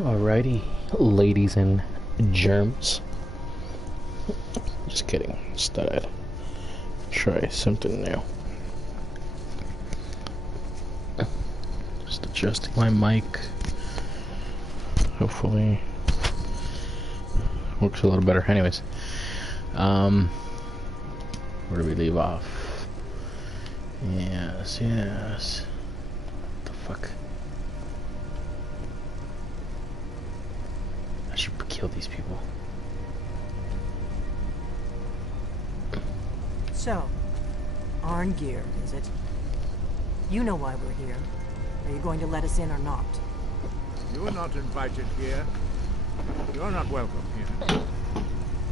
Alrighty, ladies and germs. Just kidding. Just thought I'd try something new. Just adjusting my mic. Hopefully works a little better. Anyways, where do we leave off? Yes. What the fuck? I should kill these people. So, Arngeir, is it? You know why we're here. Are you going to let us in or not? You are not invited here. You're not welcome here.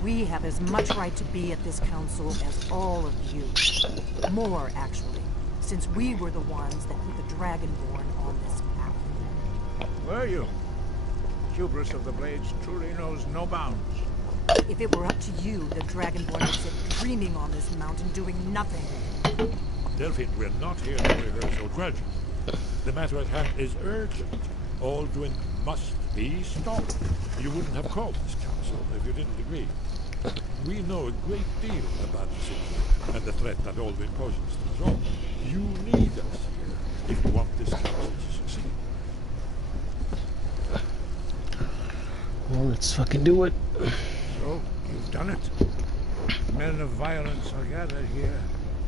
We have as much right to be at this council as all of you. More, actually, since we were the ones that put the Dragonborn on this path. Were you? Hubris of the Blades truly knows no bounds. If it were up to you, the Dragonborn would sit dreaming on this mountain doing nothing. Delphine, we're not here to rehearse or grudge. The matter at hand is urgent. All doing must be stopped. You wouldn't have called this council if you didn't agree. We know a great deal about the city and the threat that Alduin poses to the throne. You need us here if you want this council to succeed. Well, let's fucking do it. So, you've done it. Men of violence are gathered here,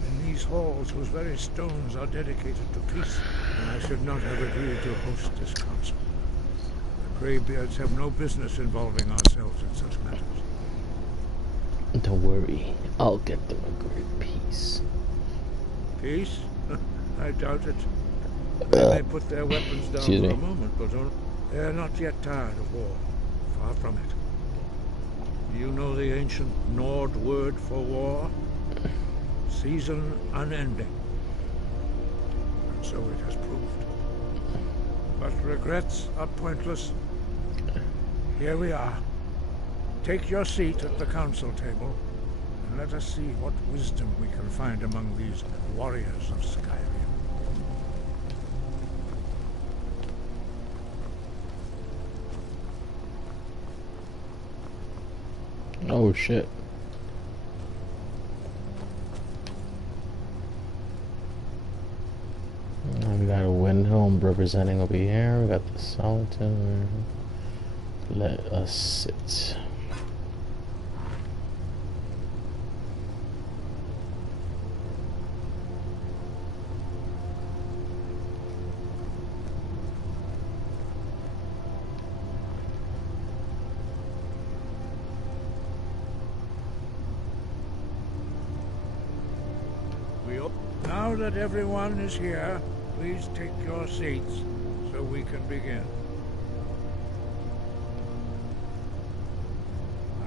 in these halls whose very stones are dedicated to peace. And I should not have agreed to host this council. The Greybeards have no business involving ourselves in such matters. Don't worry, I'll get them a great peace. Peace? I doubt it. They may put their weapons down for a moment, but they are not yet tired of war. Far from it. You know the ancient Nord word for war? Season unending. And so it has proved. But regrets are pointless. Here we are. Take your seat at the council table, and let us see what wisdom we can find among these warriors of Skyrim. Oh shit. We got a window representing over here. We got the solitaire. Let us sit. Now that everyone is here, please take your seats so we can begin.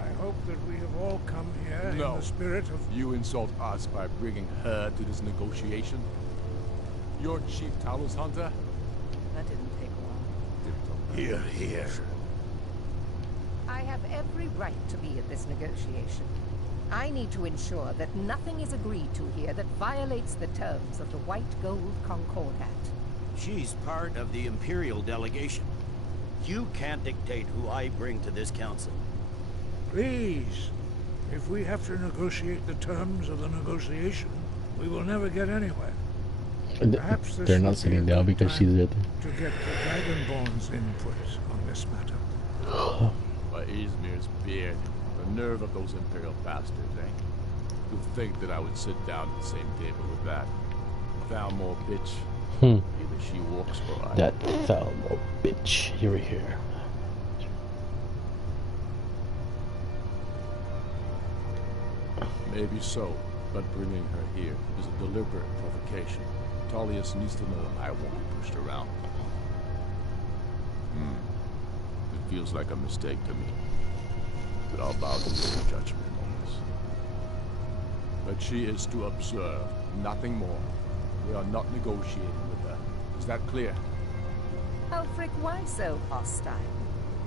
I hope that we have all come here in the spirit of... You insult us by bringing her to this negotiation? You're Chief Talos Hunter? That didn't take long. Here. I have every right to be at this negotiation. I need to ensure that nothing is agreed to here that violates the terms of the White Gold Concordat. She's part of the Imperial delegation. You can't dictate who I bring to this council. Please, if we have to negotiate the terms of the negotiation, we will never get anywhere. Perhaps they're not sitting down because she's there. To get the Dragonborn's input on this matter. By Izmir's beard. The nerve of those Imperial bastards, eh? To think that I would sit down at the same table with that Thalmor bitch. Either she walks or I. That Thalmor bitch. Here. Maybe so, but bringing her here is a deliberate provocation. Tullius needs to know I won't be pushed around. It feels like a mistake to me. But I'll bow to your judgment on this. But she is to observe, nothing more. We are not negotiating with her. Is that clear? Ulfric, why so hostile?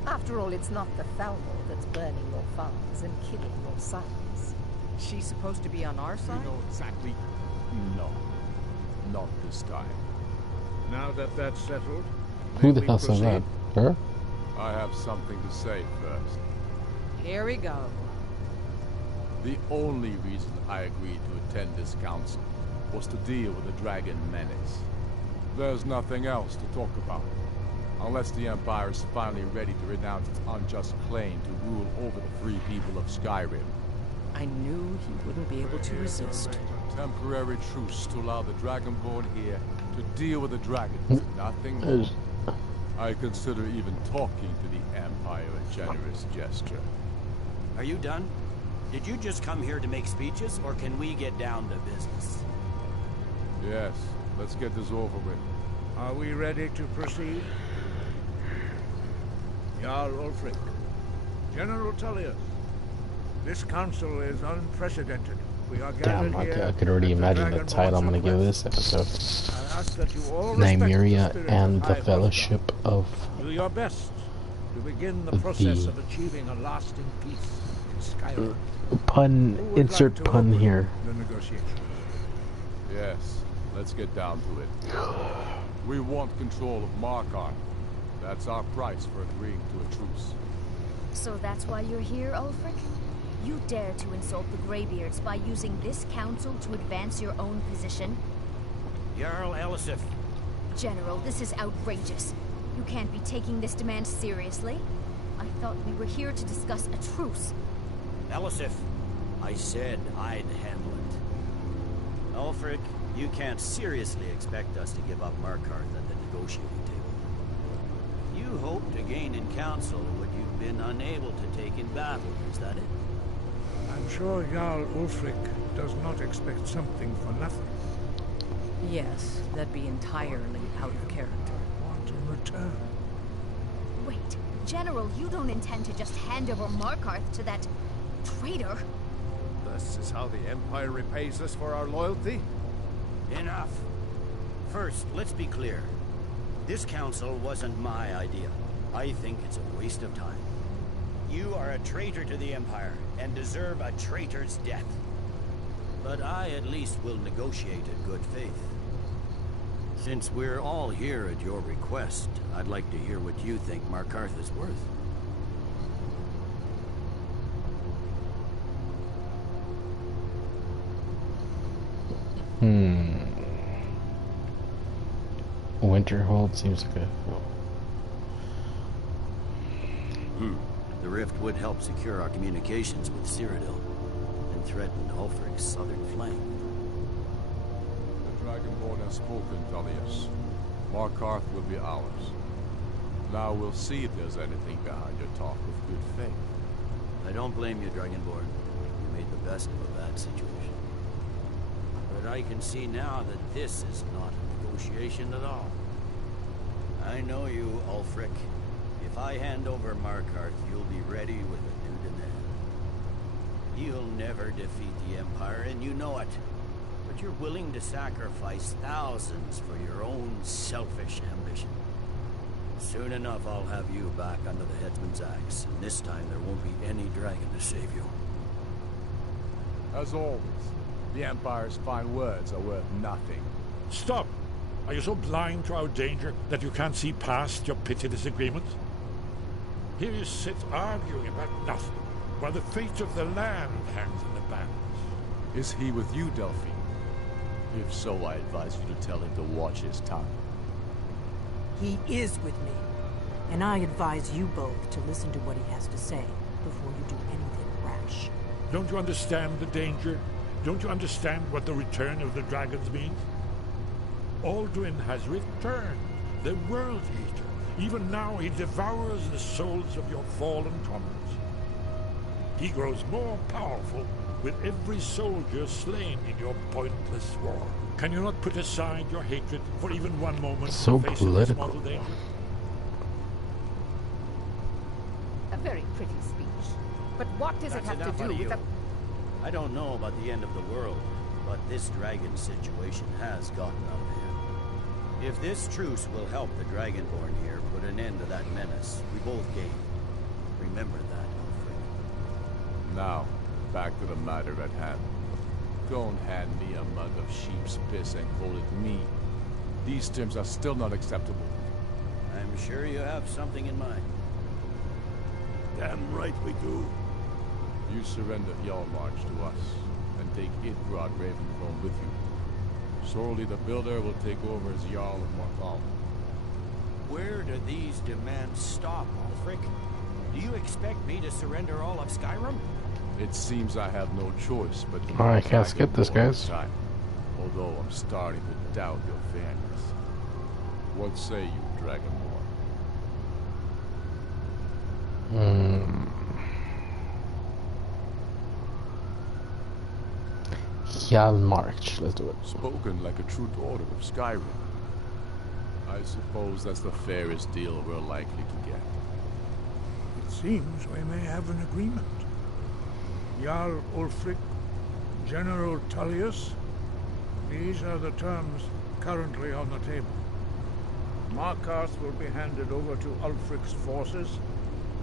After all, it's not the Thalmor that's burning your farms and killing your sons. She's supposed to be on our side? You know exactly. No. Not this time. Now that that's settled, who the hell's that? Her? I have something to say first. Here we go. The only reason I agreed to attend this council was to deal with the dragon menace. There's nothing else to talk about. Unless the Empire is finally ready to renounce its unjust claim to rule over the free people of Skyrim. I knew he wouldn't be able to resist. Temporary truce to allow the Dragonborn here to deal with the dragons. Nothing more. I consider even talking to the Empire a generous gesture. Are you done? Did you just come here to make speeches, or can we get down to business? Yes, let's get this over with. Are we ready to proceed? Jarl Ulfric, General Tullius, this council is unprecedented. We are gathered Damn, here I could already imagine the title I'm gonna give this episode. I ask that you all Nymeria respect the spirit and of the High Fellowship of Do your best to begin the process of achieving a lasting peace in Skyrim. pun. Who would Insert like to pun open here. the negotiation? Yes, let's get down to it. We want control of Markarth. That's our price for agreeing to a truce. So that's why you're here, Ulfric? You dare to insult the Greybeards by using this council to advance your own position? Jarl Elisif. General, this is outrageous. You can't be taking this demand seriously. I thought we were here to discuss a truce. Elisif, I said I'd handle it. Ulfric, you can't seriously expect us to give up Markarth at the negotiating table. You hope to gain in council what you've been unable to take in battle, is that it? I'm sure Jarl Ulfric does not expect something for nothing. Yes, that'd be entirely out of character. Want in return? Wait, General, you don't intend to just hand over Markarth to that traitor? This is how the Empire repays us for our loyalty? Enough. First, let's be clear. This council wasn't my idea. I think it's a waste of time. You are a traitor to the Empire, and deserve a traitor's death. But I at least will negotiate in good faith. Since we're all here at your request, I'd like to hear what you think Markarth is worth. Winterhold seems like a... The rift would help secure our communications with Cyrodiil, and threaten Ulfric's southern flank. The Dragonborn has spoken, Tullius. Markarth will be ours. Now we'll see if there's anything behind your talk of good faith. I don't blame you, Dragonborn. You made the best of a bad situation. But I can see now that this is not a negotiation at all. I know you, Ulfric. If I hand over Markarth, you'll be ready with a new demand. You'll never defeat the Empire, and you know it. But you're willing to sacrifice thousands for your own selfish ambition. Soon enough, I'll have you back under the headsman's axe, and this time there won't be any dragon to save you. As always, the Empire's fine words are worth nothing. Stop! Are you so blind to our danger that you can't see past your petty disagreements? Here you sit arguing about nothing, while the fate of the land hangs in the balance. Is he with you, Delphine? If so, I advise you to tell him to watch his tongue. He is with me, and I advise you both to listen to what he has to say before you do anything rash. Don't you understand the danger? Don't you understand what the return of the dragons means? Alduin has returned, the World Eater. Even now he devours the souls of your fallen comrades. He grows more powerful with every soldier slain in your pointless war. Can you not put aside your hatred for even one moment So in the face of this political. mortal danger? A very pretty speech. But what does it That's have enough to out do of with you. the... I don't know about the end of the world, but this dragon situation has gotten out of hand. If this truce will help the Dragonborn here put an end to that menace, we both gain. Remember that, Ulfric. Now, back to the matter at hand. Don't hand me a mug of sheep's piss and call it me. These terms are still not acceptable. I'm sure you have something in mind. Damn right we do. You surrender Jarl March to us, and take Idrod Ravenborn with you. Sorely the Builder will take over as Jarl of Morthal. Where do these demands stop, Ulfric? Do you expect me to surrender all of Skyrim? It seems I have no choice but to... I can't skip this, guys. Time, although I'm starting to doubt your fairness. What say you, Dragonborn? Jarl March, let's do it. Spoken like a true daughter of Skyrim. I suppose that's the fairest deal we're likely to get. It seems we may have an agreement. Jarl Ulfric, General Tullius, these are the terms currently on the table. Markarth will be handed over to Ulfric's forces,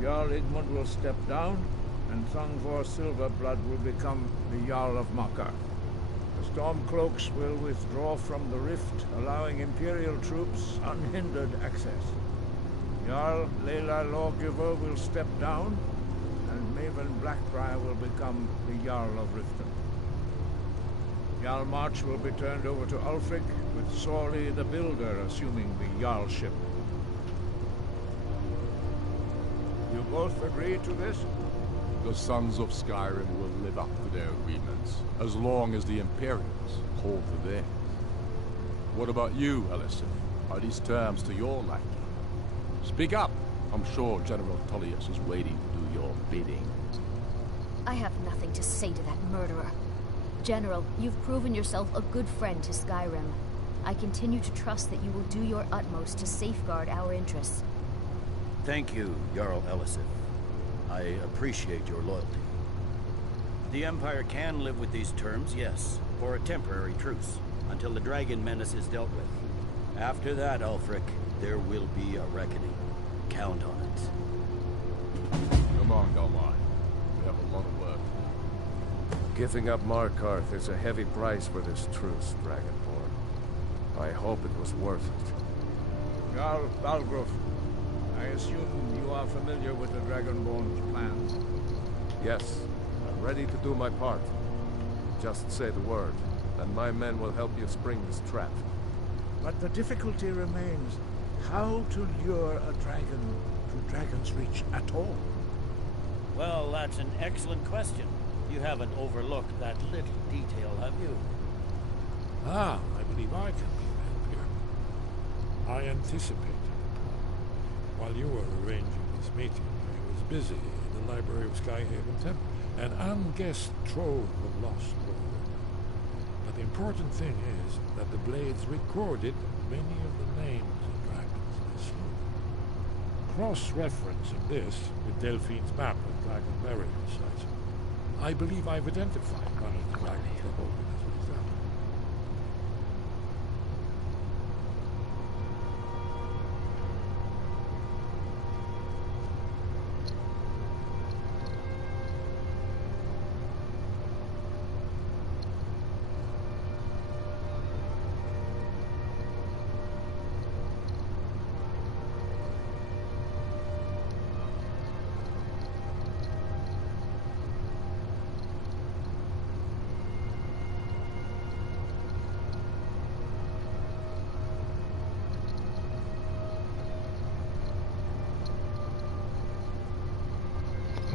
Jarl Igmund will step down, and Thungvor Silverblood will become the Jarl of Markarth. The Stormcloaks will withdraw from the rift, allowing Imperial troops unhindered access. Jarl Leila Lawgiver will step down, and Maven Blackbriar will become the Jarl of Riften. Jarl March will be turned over to Ulfric, with Sorley the Builder assuming the Jarlship. You both agree to this? The Sons of Skyrim will live up to their agreements, as long as the Imperials hold to theirs. What about you, Elisif? Are these terms to your liking? Speak up! I'm sure General Tullius is waiting to do your bidding. I have nothing to say to that murderer. General, you've proven yourself a good friend to Skyrim. I continue to trust that you will do your utmost to safeguard our interests. Thank you, Jarl Elisif. I appreciate your loyalty. The Empire can live with these terms, yes, for a temporary truce, until the dragon menace is dealt with. After that, Ulfric, there will be a reckoning. Count on it. Come on, Galmar. We have a lot of work. Giving up Markarth is a heavy price for this truce, Dragonborn. I hope it was worth it. Jarl Balgruuf, I assume you are familiar with the Dragonborn's plans. Yes, I'm ready to do my part. Just say the word, and my men will help you spring this trap. But the difficulty remains how to lure a dragon to Dragon's Reach at all. Well, that's an excellent question. You haven't overlooked that little detail, have you? Ah, I believe I can be made clear. I anticipated. While you were arranging this meeting, I was busy in the library of Skyhaven Temple, an unguessed trove of lost lore. But the important thing is that the blades recorded many of the names of dragons they slew. Cross-referencing this with Delphine's map of dragon burial sites, I believe I've identified one of the dragons that opened as a result.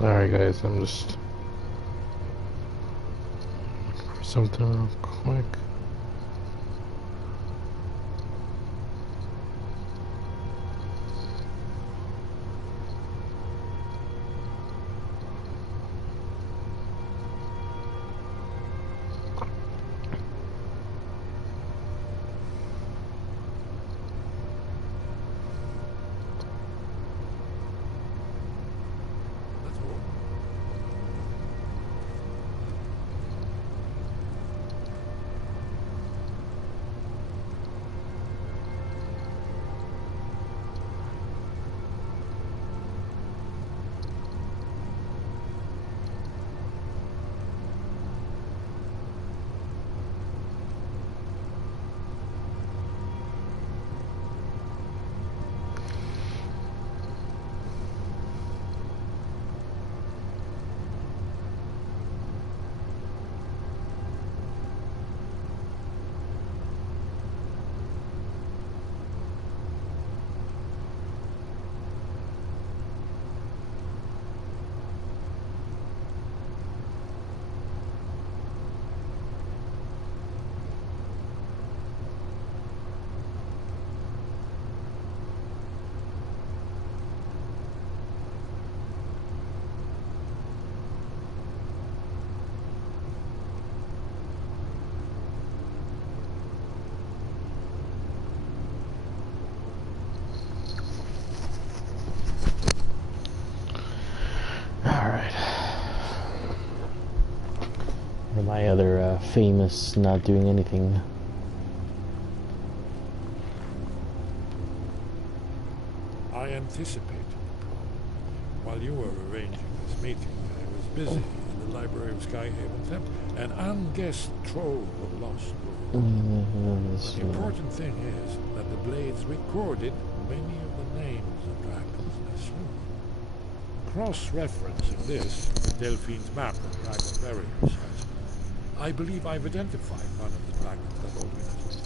Alright guys, I'm just looking for something real quick. my other famous not doing anything. I anticipated. While you were arranging this meeting, I was busy in the library of Skyhaven Temple, an unguessed trove of lost gold. But the important thing is that the blades recorded many of the names of dragons they slew. Cross-referencing this with Delphine's map of dragon burial sites, I believe I've identified one of the dragons that Odahviing has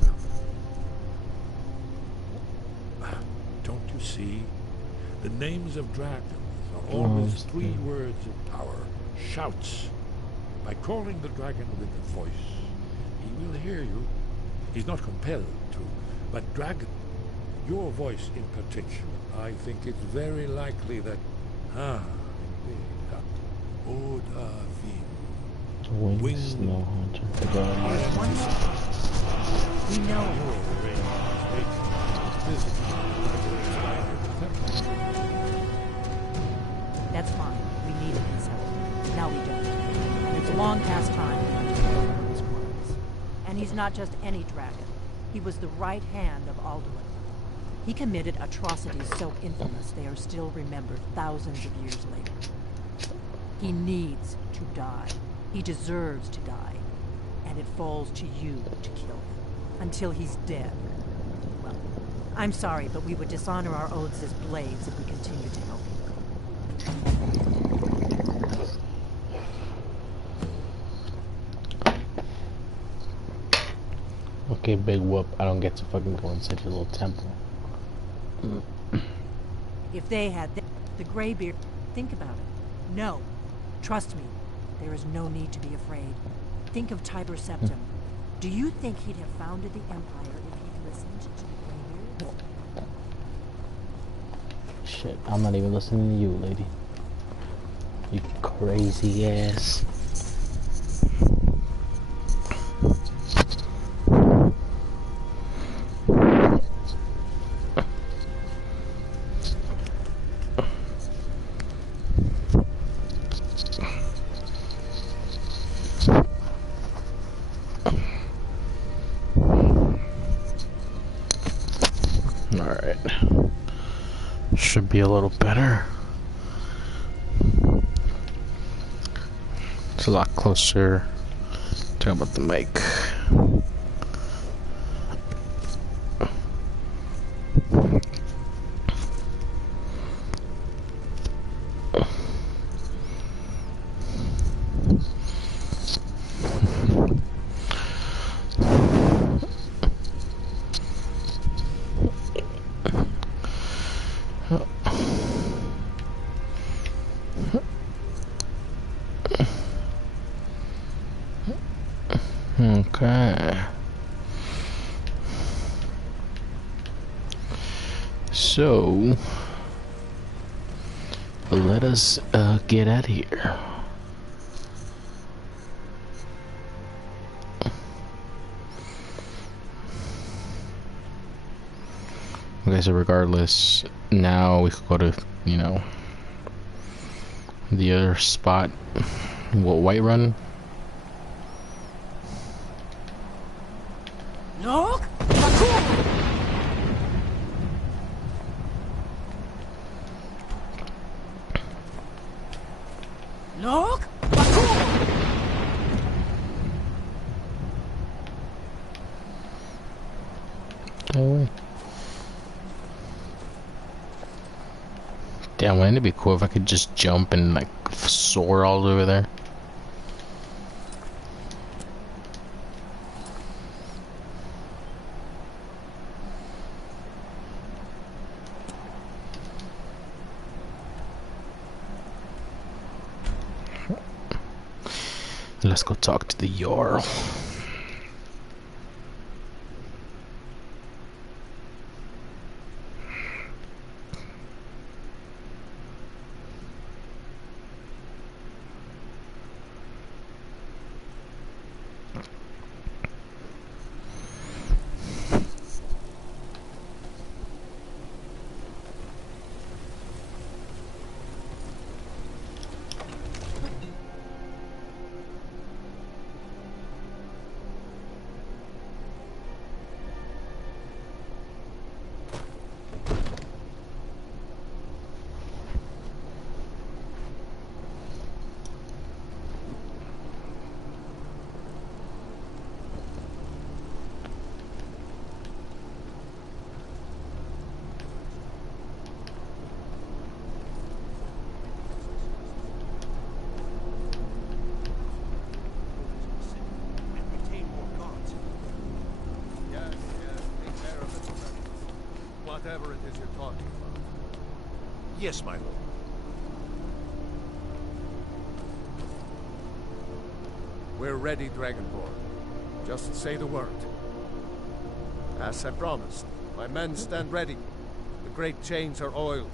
found. Don't you see? The names of dragons are always 3 words of power, shouts. By calling the dragon with a voice, he will hear you. He's not compelled to, but dragon, your voice in particular, I think it's very likely that, indeed, Odahviing. Wings, no hunter. We know. That's fine. We needed his help. Now we don't. And it's long past time we understand his words. And he's not just any dragon. He was the right hand of Alduin. He committed atrocities so infamous they are still remembered thousands of years later. He needs to die. He deserves to die. And it falls to you to kill him. Until he's dead. Well, I'm sorry, but we would dishonor our oaths as blades if we continue to help him. Okay, big whoop. I don't get to fucking go inside your little temple. If they had the Greybeard, think about it. No. Trust me. There is no need to be afraid. Think of Tiber Septim. Do you think he'd have founded the Empire if he'd listened to the Greybeard? Shit, I'm not even listening to you, lady. You crazy ass. Alright. Should be a little better. It's a lot closer. Talk about the mic. Okay. So, let us get out of here. Okay, so regardless, now we could go to, you know, the other spot. What, Whiterun? Look! Look! Oh. Damn, wouldn't it be cool if I could just jump and like soar all over there? Let's go talk to the Jarl. whatever it is you're talking about. Yes, my lord. We're ready, Dragonborn. Just say the word. As I promised, my men stand ready. The great chains are oiled.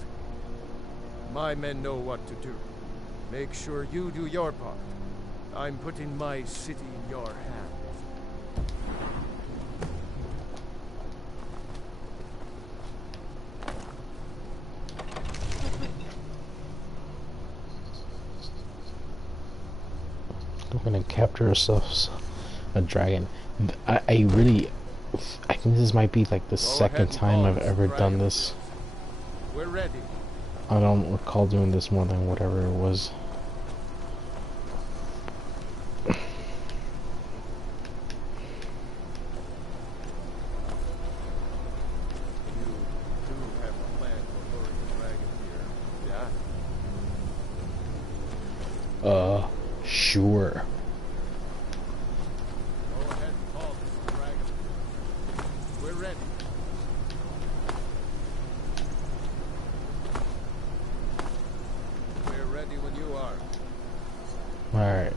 My men know what to do. Make sure you do your part. I'm putting my city in your hands. We're gonna capture ourselves a dragon. I think this might be like the second time I've ever done this. We're ready. I don't recall doing this more than whatever it was. Sure. Go ahead and call this dragon. We're ready. We're ready when you are. Alright.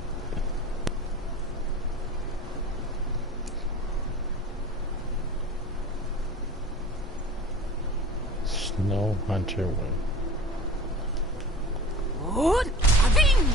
Snow Hunter win. Odahviing!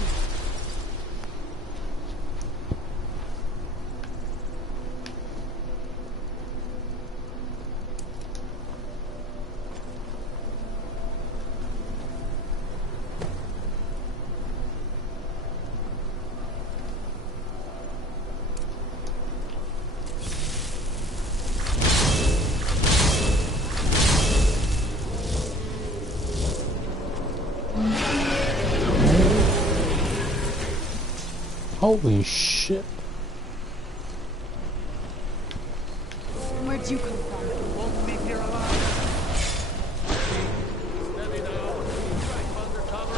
Holy shit. Where'd you come from? Won't leave here alive. Steady now. Strike undercover.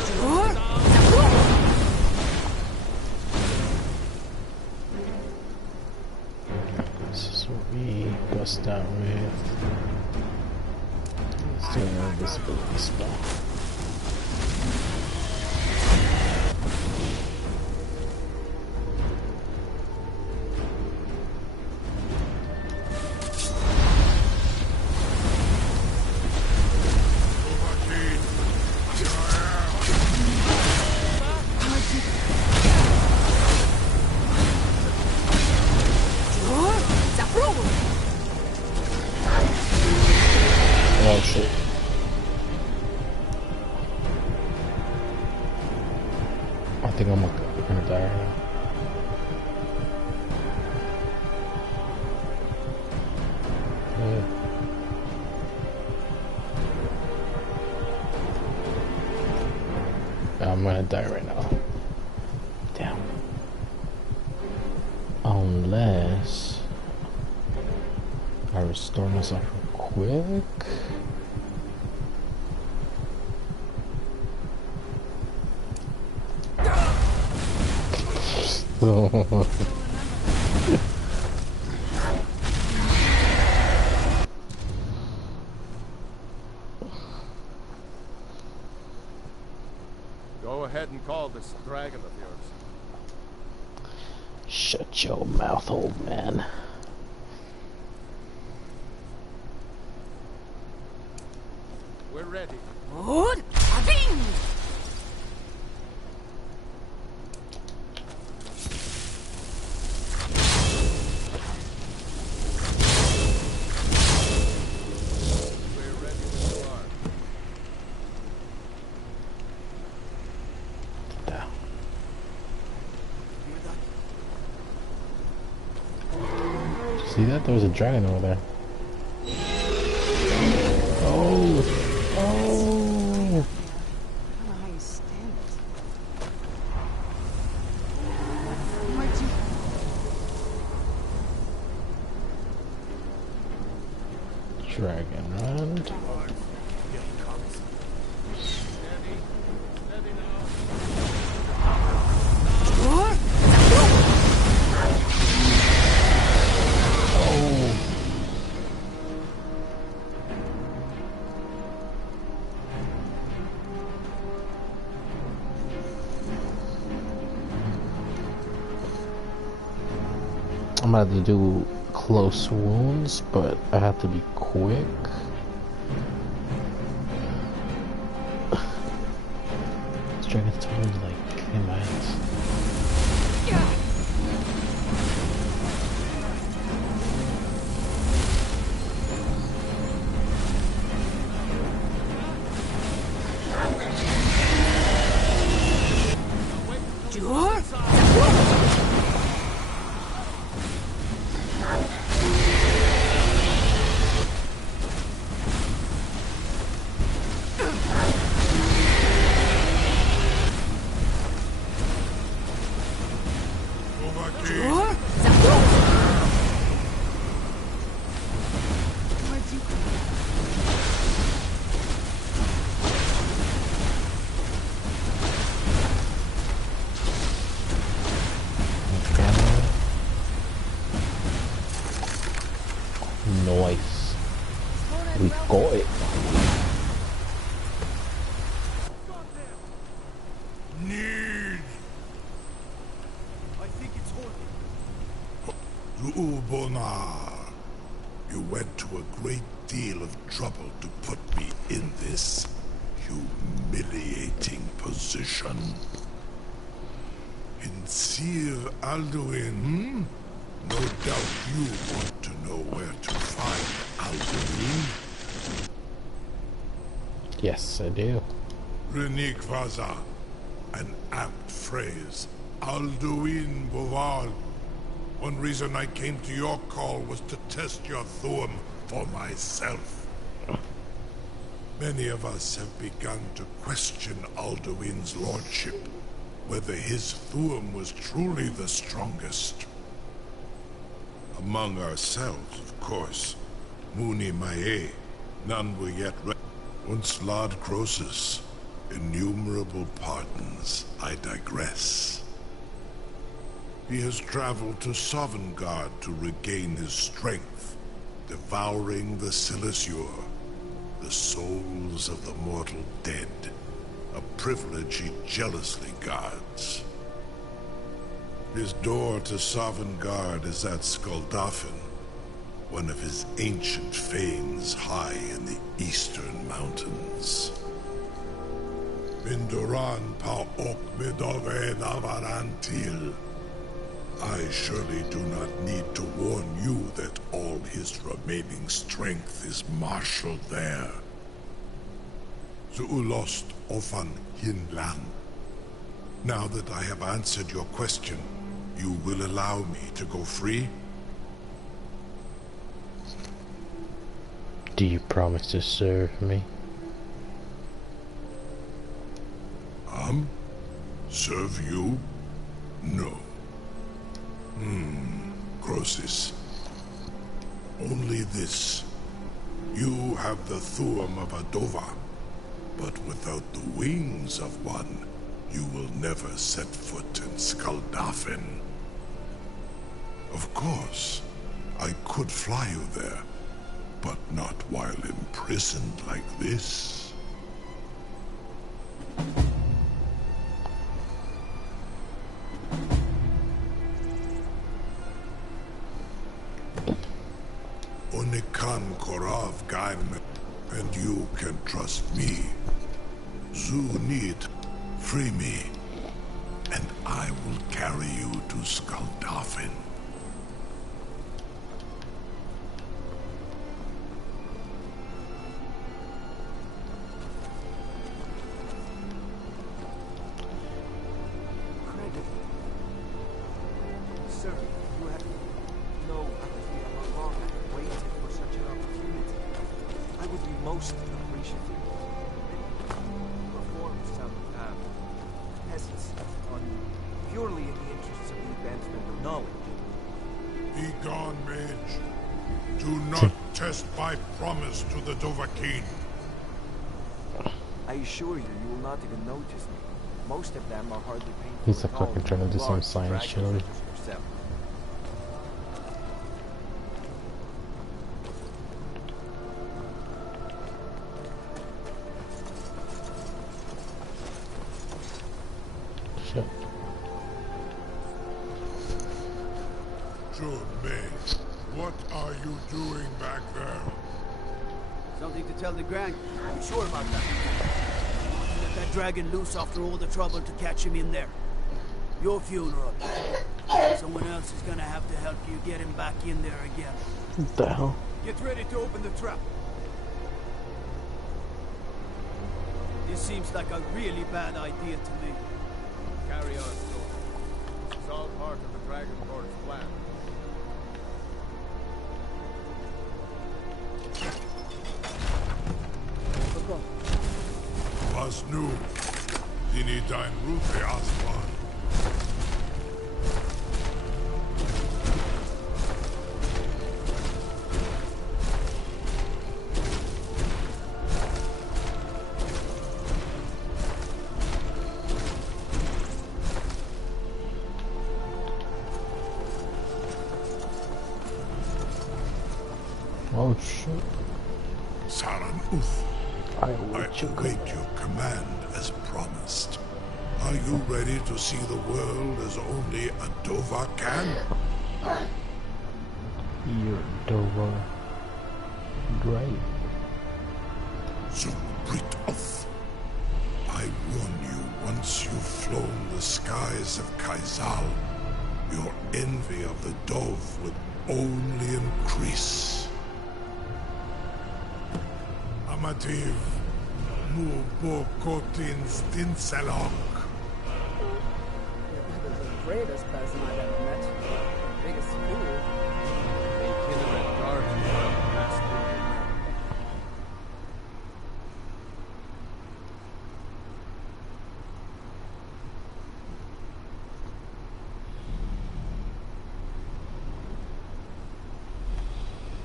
This is what we bust out with. Let's do an invisibility spell. Oh shit. I think I'm gonna die right now. Yeah. I'm gonna die right now. Damn. Unless I restore myself real quick. Go ahead and call this dragon of yours. Shut your mouth, old man. We're ready. Odahviing! We're ready when you are. Down. See that? There was a dragon over there. Oh! Oh! I don't know how you stand it. Where'd you Dragon run. Steady. Steady now. I'm about to do close wounds, but I have to be quick. This dragon's totally like kicking my ass. Nice. We got it. Need. I think it's holding. Zubonar, you went to a great deal of trouble to put me in this humiliating position. In Sir Alduin, no doubt you want to know where to find Alduin. Yes, I do. Renik Vaza, an apt phrase. Alduin Boval. One reason I came to your call was to test your Thuum for myself. Many of us have begun to question Alduin's lordship, whether his Thuum was truly the strongest. Among ourselves, of course. Muni Mae, none were yet ready. Once Lord Croesus, innumerable pardons, I digress. He has traveled to Sovngarde to regain his strength, devouring the Silesur, the souls of the mortal dead, a privilege he jealously guards. His door to Sovngarde is at Skuldafn, one of his ancient fanes high in the eastern mountains. Minduran pa ok midove navarantil. I surely do not need to warn you that all his remaining strength is marshaled there. Zuulost ofan hinlan. Now that I have answered your question, you will allow me to go free? Do you promise to serve me? Serve you? No. Croesus. Only this. You have the Thuum of Adova, but without the wings of one, you will never set foot in Skuldafn. Of course, I could fly you there, but not while imprisoned like this. Onikan Korav Gaim, and you can trust me. Zu need, free me, and I will carry you to Skuldafn. Sir, you have no idea how long I have waited for such an opportunity. I would be most appreciative. Perform some tests on purely in the interests of the advancement of knowledge. Be gone, mage. Do not test my promise to the Dovahkiin. I assure you, you will not even notice me. Most of them are hardly painful. He's like fucking trying to do some science shit. Sure, May. What are you doing back there? Something to tell the Grand. Are you sure about that? You let that dragon loose after all the trouble to catch him in there. Your funeral. Someone else is gonna have to help you get him back in there again. What the hell? Get ready to open the trap. This seems like a really bad idea to me. Carry on, Storm. It's all part of the Dragonborn's plan. Was nu? Dini dein Rute Aswan. Oh shit. Saran Uth. I I await your command as promised. Are you ready to see the world as only a Dova can? You're Dover. Great. Zubrit Uth. I warn you, once you've flown the skies of Kaizal, your envy of the Dove will only increase. Amativ, mu bokotin stinselok. You're the greatest person I've ever met. The biggest fool. They kill him at dark and pass through.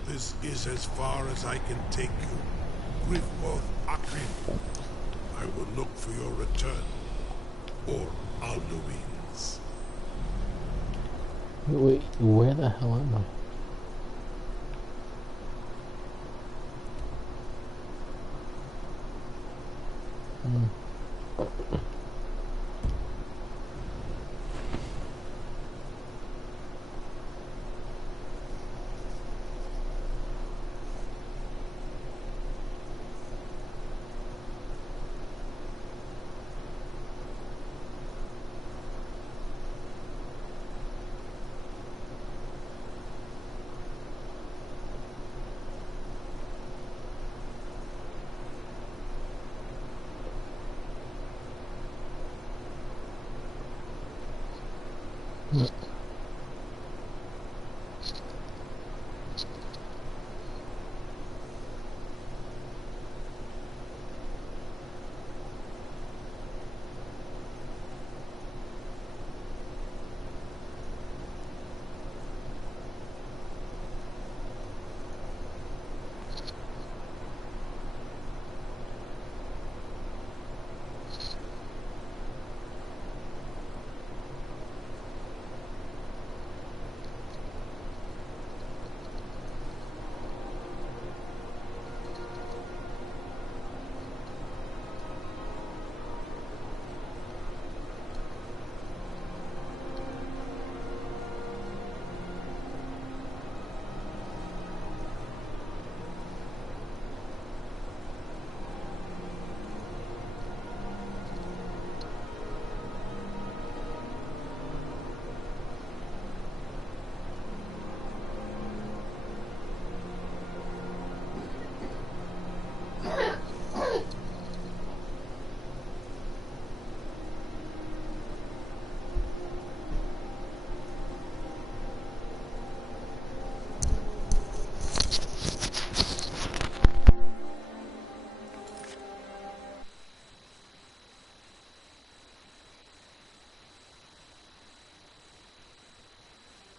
This is as far as I can take you. Grifforth Akrin. I will look for your return. Or Odahviing's. Wait, where the hell am I? Hmm.